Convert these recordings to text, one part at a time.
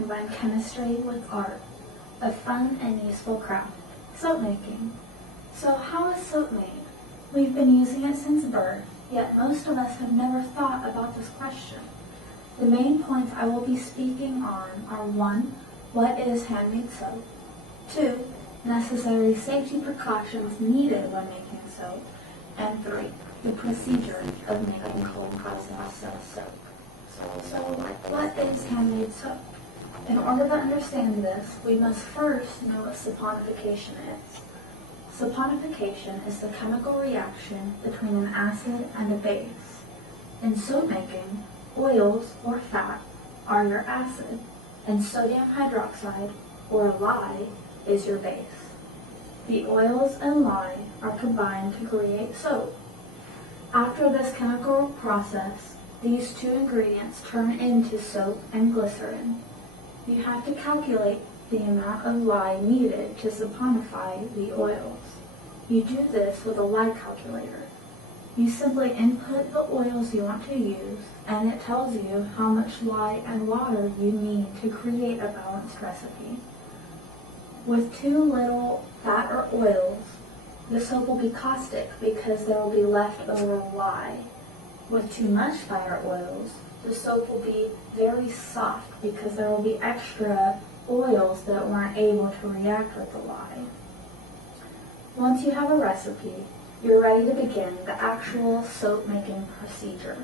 combine chemistry with art, a fun and useful craft, soap making. So how is soap made? We've been using it since birth, yet most of us have never thought about this question. The main points I will be speaking on are 1. What is handmade soap? 2. Necessary safety precautions needed when making soap. And 3. The procedure of making cold process soap. So what is handmade soap? In order to understand this, we must first know what saponification is. Saponification is the chemical reaction between an acid and a base. In soap making, oils or fat are your acid, and sodium hydroxide or lye is your base. The oils and lye are combined to create soap. After this chemical process, these two ingredients turn into soap and glycerin. You have to calculate the amount of lye needed to saponify the oils. You do this with a lye calculator. You simply input the oils you want to use, and it tells you how much lye and water you need to create a balanced recipe. With too little fat or oils, the soap will be caustic because there will be leftover lye. With too much fat or oils, the soap will be very soft because there will be extra oils that weren't able to react with the lye. Once you have a recipe, you're ready to begin the actual soap making procedure.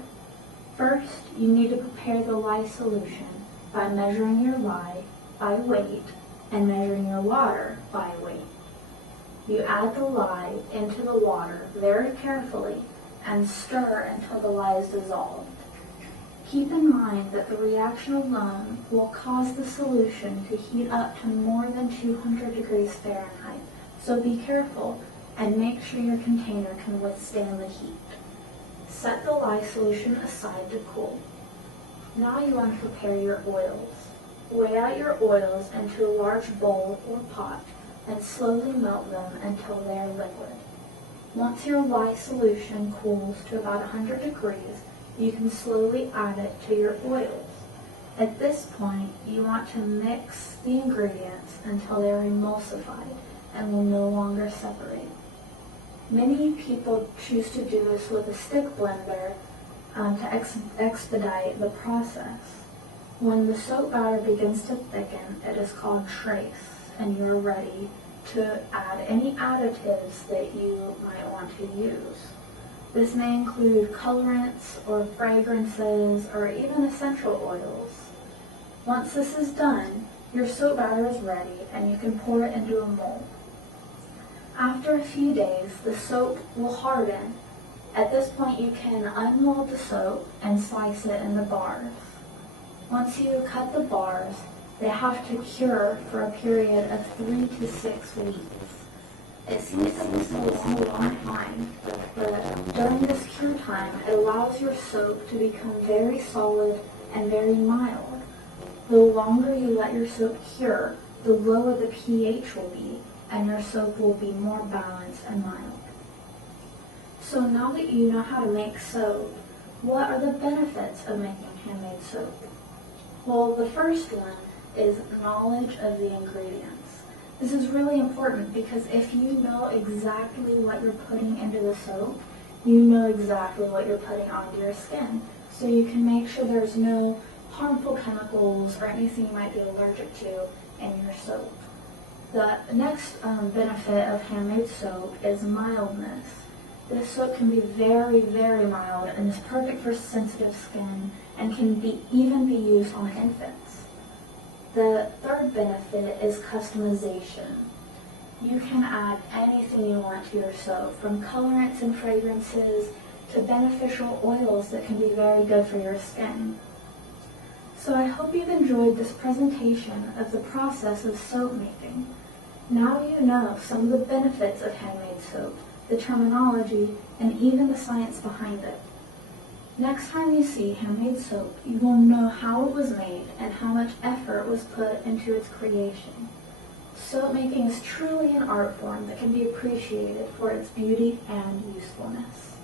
First, you need to prepare the lye solution by measuring your lye by weight and measuring your water by weight. You add the lye into the water very carefully and stir until the lye is dissolved. Keep in mind that the reaction alone will cause the solution to heat up to more than 200 degrees Fahrenheit, so be careful and make sure your container can withstand the heat. Set the lye solution aside to cool. Now you want to prepare your oils. Weigh out your oils into a large bowl or pot and slowly melt them until they are liquid. Once your lye solution cools to about 100 degrees, you can slowly add it to your oils. At this point, you want to mix the ingredients until they are emulsified and will no longer separate. Many people choose to do this with a stick blender to expedite the process. When the soap batter begins to thicken, it is called trace, and you're ready to add any additives that you might want to use. This may include colorants or fragrances or even essential oils. Once this is done, your soap batter is ready and you can pour it into a mold. After a few days, the soap will harden. At this point, you can unmold the soap and slice it into bars. Once you cut the bars, they have to cure for a period of 3 to 6 weeks. It seems like this is a long time, but during this cure time, it allows your soap to become very solid and very mild. The longer you let your soap cure, the lower the pH will be, and your soap will be more balanced and mild. So now that you know how to make soap, what are the benefits of making handmade soap? Well, the first one is knowledge of the ingredients. This is really important because if you know exactly what you're putting into the soap, you know exactly what you're putting onto your skin. So you can make sure there's no harmful chemicals or anything you might be allergic to in your soap. The next benefit of handmade soap is mildness. This soap can be very, very mild and is perfect for sensitive skin and can even be used on infants. The third benefit is customization. You can add anything you want to your soap, from colorants and fragrances to beneficial oils that can be very good for your skin. So I hope you've enjoyed this presentation of the process of soap making. Now you know some of the benefits of handmade soap, the terminology, and even the science behind it. Next time you see handmade soap, you will know how it was made and how much effort was put into its creation. Soap making is truly an art form that can be appreciated for its beauty and usefulness.